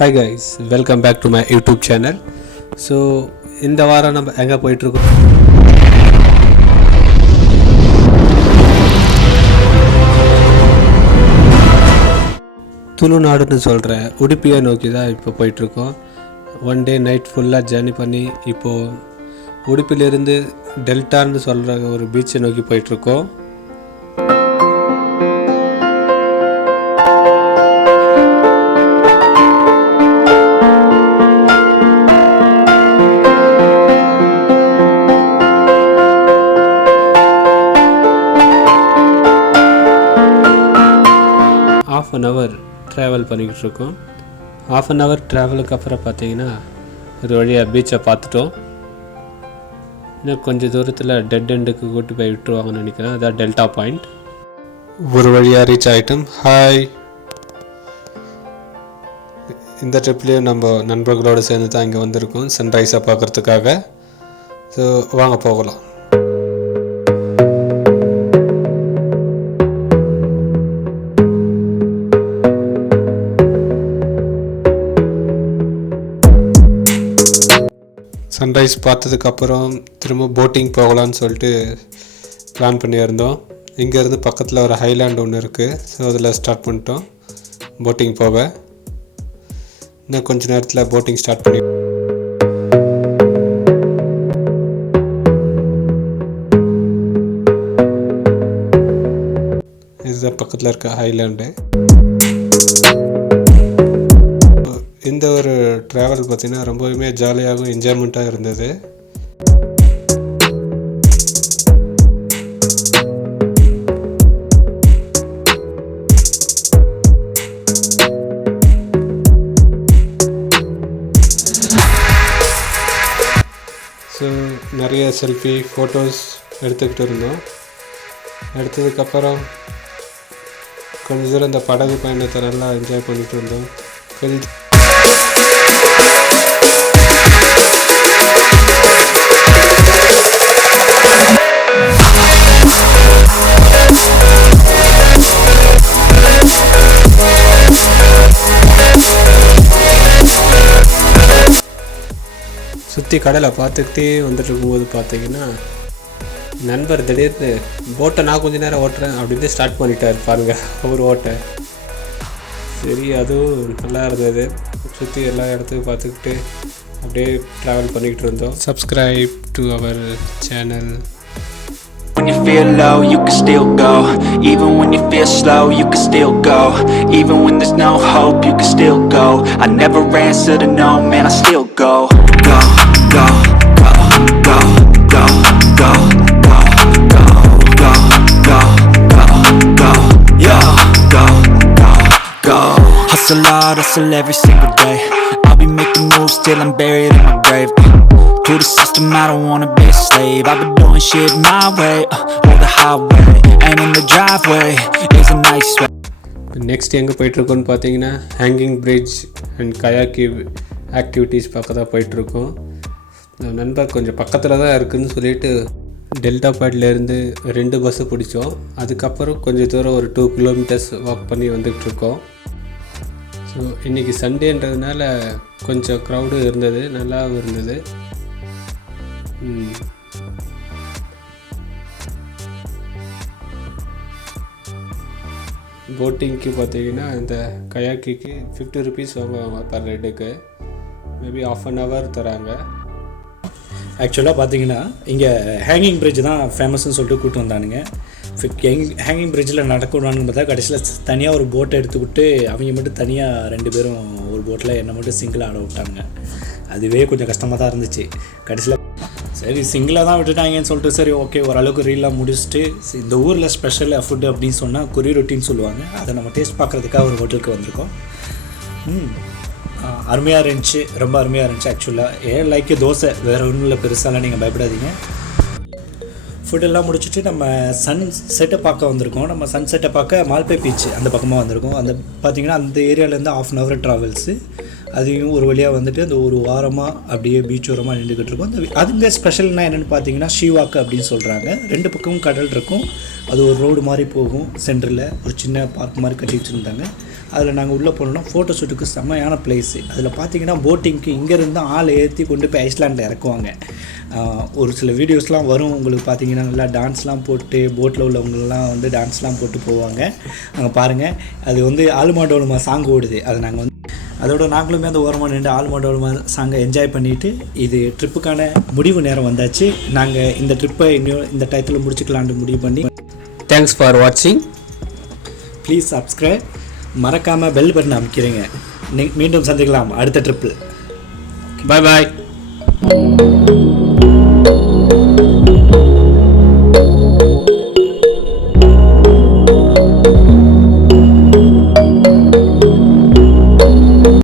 Hi guys, welcome back to my YouTube channel. So இந்த வாரம் நம்ம எங்கே போயிட்டுருக்கோம்? துளுநாடுன்னு சொல்கிற உடுப்பியை நோக்கி தான் இப்போ போயிட்டுருக்கோம். ஒன் டே நைட் ஃபுல்லாக ஜேர்னி பண்ணி இப்போது உடுப்பிலிருந்து டெல்டான்னு சொல்கிற ஒரு பீச்சை நோக்கி போயிட்டுருக்கோம். half an hour ட்ராவல் பண்ணிக்கிட்டு இருக்கோம். half an hour ட்ராவலுக்கு அப்புறம் பார்த்தீங்கன்னா ஒரு வழியாக பீச்சை பார்த்துட்டோம். இன்னும் கொஞ்சம் தூரத்தில் டெட் எண்டுக்கு கூட்டி போய் விட்டுருவாங்கன்னு நினைக்கிறேன். அதான் டெல்டா பாயிண்ட். ஒரு வழியாக ரீச் ஆகிட்டோம். ஹாய், இந்த ட்ரிப்லேயும் நம்ம நண்பர்களோடு சேர்ந்து தான் இங்கே வந்திருக்கோம் சன்ரைஸை பார்க்குறதுக்காக. ஸோ வாங்க போகலாம். சன்ரைஸ் பார்த்ததுக்கப்புறம் திரும்ப போட்டிங் போகலான்னு சொல்லிட்டு பிளான் பண்ணியிருந்தோம். இங்கேருந்து பக்கத்தில் ஒரு ஹைலேண்ட் ஒன்று இருக்குது. ஸோ அதில் ஸ்டார்ட் பண்ணிட்டோம் போட்டிங் போக. இன்னும் கொஞ்சம் நேரத்தில் போட்டிங் ஸ்டார்ட் பண்ணி இதுதான் பக்கத்தில் இருக்க ஹைலேண்டு. இந்த ஒரு ட்ராவல் பார்த்திங்கன்னா ரொம்பவுமே ஜாலியாகவும் என்ஜாய்மெண்ட்டாக இருந்தது. ஸோ நிறைய செல்ஃபி ஃபோட்டோஸ் எடுத்துக்கிட்டு இருந்தோம். எடுத்ததுக்கப்புறம் கொஞ்சம் தூரம் இந்த படகு பயணத்தை நல்லா என்ஜாய் பண்ணிகிட்டு இருந்தோம். கொஞ்சம் சுற்றி கடலை பார்த்துக்கிட்டே வந்துட்டு இருக்கும்போது பார்த்தீங்கன்னா நண்பர் திடீர்னு போட்டை நான் கொஞ்சம் நேரம் ஓட்டுறேன் அப்படின்னு ஸ்டார்ட் பண்ணிட்டார் பாருங்க அவர் ஓட்டை. சரி, அதுவும் நல்லா இருந்தது. சுற்றி எல்லா இடத்துக்கும் பார்த்துக்கிட்டு அப்படியே ட்ராவல் பண்ணிக்கிட்டு இருந்தோம். Subscribe to our channel. When you feel low, you can still go. Even when you feel slow, you can still go. Even when there's no hope, you can still go. I never answer to no, man, I still go. Go, go, go, go, go, go, go, go, go, go, go, go, yeah, go, go, go. Hustle hard, hustle every single day. I'll be making moves till I'm buried in my grave. To the system, I don't wanna be a slave. I've been doing shit my way, or the highway. And in the driveway is a nice way. Next எங்கே போயிட்டுருக்கோன்னு பார்த்தீங்கன்னா hanging bridge and கயாக்கி activities பார்க்க தான் போயிட்டுருக்கோம். நண்பர் கொஞ்சம் பக்கத்தில் தான் இருக்குதுன்னு சொல்லிட்டு டெல்டா பாயிண்ட்லேருந்து 2 பஸ்ஸு பிடிச்சோம். அதுக்கப்புறம் கொஞ்சம் தூரம் ஒரு 2 கிலோமீட்டர்ஸ் வாக் பண்ணி வந்துகிட்ருக்கோம். ஸோ இன்றைக்கி சண்டேன்றதுனால கொஞ்சம் க்ரௌடு இருந்தது, நல்லாவும் இருந்தது. போட்டிங்க்கு பார்த்தீங்கன்னா இந்த கயாக்கிக்கு 50 ருபீஸ் வாங்குவாங்க பர் ஹெட்டுக்கு. மேபி half an hour தராங்க. ஆக்சுவலாக பார்த்தீங்கன்னா இங்கே ஹேங்கிங் பிரிட்ஜ் தான் ஃபேமஸ்ன்னு சொல்லிட்டு கூப்பிட்டு வந்தானுங்க. ஹேங்கிங் பிரிட்ஜில் நடக்கணும்னு பார்த்தா கடைசியில் தனியாக ஒரு போட்டை எடுத்துக்கிட்டு அவங்க மட்டும் தனியாக 2 பேரும் ஒரு போட்டில் என்னை மட்டும் சிங்கிளாக ஆட விட்டாங்க. அதுவே கொஞ்சம் கஷ்டமாக தான் இருந்துச்சு. கடைசியில் சரி சிங்கிளாக தான் விட்டுட்டாங்கன்னு சொல்லிட்டு சரி ஓகே ஓரளவுக்கு ரீலாக முடிச்சுட்டு இந்த ஊரில் ஸ்பெஷல் ஃபுட்டு அப்படின்னு சொன்னால் குறி ரொட்டின்னு சொல்லுவாங்க. அதை நம்ம டேஸ்ட் பார்க்குறதுக்காக ஒரு ஹோட்டலுக்கு வந்திருக்கோம். அருமையாக இருந்துச்சு, ரொம்ப அருமையாக இருந்துச்சு. ஆக்சுவலாக லைக் தோசை, வேறு ஒன்றும் இல்லை, பெருசாலாம் நீங்கள் பயப்படாதீங்க. ஃபுட்டெல்லாம் முடிச்சுட்டு நம்ம சன் செட்டை பார்க்க வந்திருக்கோம். நம்ம சன் செட்டை பார்க்க மால்பே பீச் அந்த பக்கமாக வந்திருக்கோம். அந்த பார்த்திங்கன்னா அந்த ஏரியாவிலேருந்து half an hour ட்ராவல்ஸு. அதையும் ஒரு வழியாக வந்துட்டு அந்த ஒரு வாரமாக அப்படியே பீச் ஓரமாக நின்றுக்கிட்டு இருக்கோம். அதுங்க ஸ்பெஷல்னால் என்னென்னு பார்த்தீங்கன்னா ஷீவாக்கு அப்படின்னு சொல்கிறாங்க. 2 பக்கமும் கடல் இருக்கும். அது ஒரு ரோடு மாதிரி போகும். சென்டரில் ஒரு சின்ன பார்க் மாதிரி கட்டி வச்சுருந்தாங்க. அதில் நாங்கள் உள்ளே போனோம்னா ஃபோட்டோ ஷூட்டுக்கு செம்மையான பிளேஸு. அதில் பார்த்தீங்கன்னா போட்டிங்க்கு இங்கேருந்து ஆள் ஏற்றி கொண்டு போய் ஐஸ்லாண்டில் இறக்குவாங்க. ஒரு சில வீடியோஸ்லாம் வரும் உங்களுக்கு பார்த்தீங்கன்னா நல்லா டான்ஸ்லாம் போட்டு போட்டில் உள்ளவங்களெலாம் வந்து டான்ஸ்லாம் போட்டு போவாங்க. அங்கே பாருங்கள் அது வந்து ஆலுமாடோலுமா சாங் ஓடுது. அது நாங்கள் வந்து அதோட நாங்களுமே அந்த ஓரமாக நின்று ஆலுமாடோலுமா சாங்கை என்ஜாய் பண்ணிவிட்டு இது ட்ரிப்புக்கான முடிவு நேரம் வந்தாச்சு. நாங்கள் இந்த ட்ரிப்பை இன்னும் இந்த டயத்தில் முடிச்சுக்கலான்னு முடிவு பண்ணி தேங்க்ஸ் ஃபார் வாட்சிங். ப்ளீஸ் சப்ஸ்கிரைப், மறக்காமல் பெல் பட்டன் அமைக்கிறீங்க. மீண்டும் சந்திக்கலாம் அடுத்த ட்ரிப்பில். பாய் பாய்.